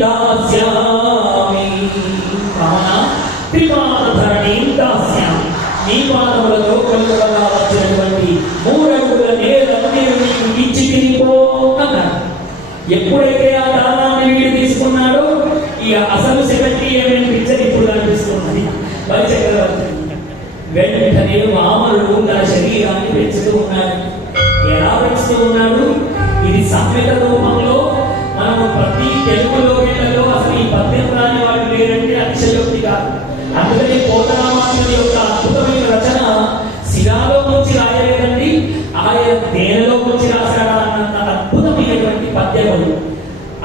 దాస్యామి కావున త్రిపాదధరణీం దాస్యామి, నీ పాదములతో కొలువగా వచ్చినటువంటి 3 అడుగుల నేలను నేను నీకు ఇచ్చి తినిపో అన్నాడు. ఎప్పుడైతే ఆ దానాన్ని వీడు తీసుకున్నాడో ఈ అసలు సెక్రటరీ పిక్చర్ ఇప్పుడు కనిపిస్తున్నది. బలిచక్రవర్తి వెంటనే వామనుడు తన శరీరాన్ని పెంచుతూ ఉన్నాడు. ఎలా పెంచుతూ ఉన్నాడు? ఇది సామెత రూపంలో మనము ప్రతి తెలుగులో వీళ్ళలో అసలు ఈ పద్యం రాని వాడు లేరంటే అతిశయోక్తి కాదు. అందుకని పోతనామాత్యుని యొక్క అద్భుతమైన రచన శిలాలో నుంచి రాయలేదండి, ఆయన దేనిలో నుంచి రాశాడా అన్నంత అద్భుతమైనటువంటి పద్యములు.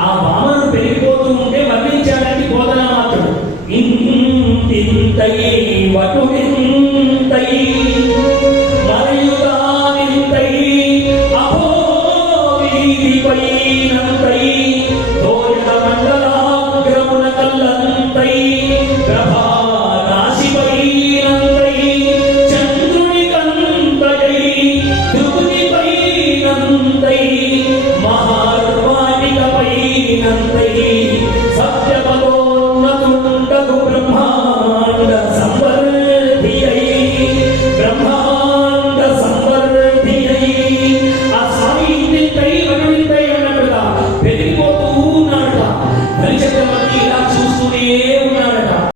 ఆ వామనుడు పెరిగిపోతూ ఉంటే వర్ణించాడండి పోతనామాత్యుడు. ఇంతింతై వటుడి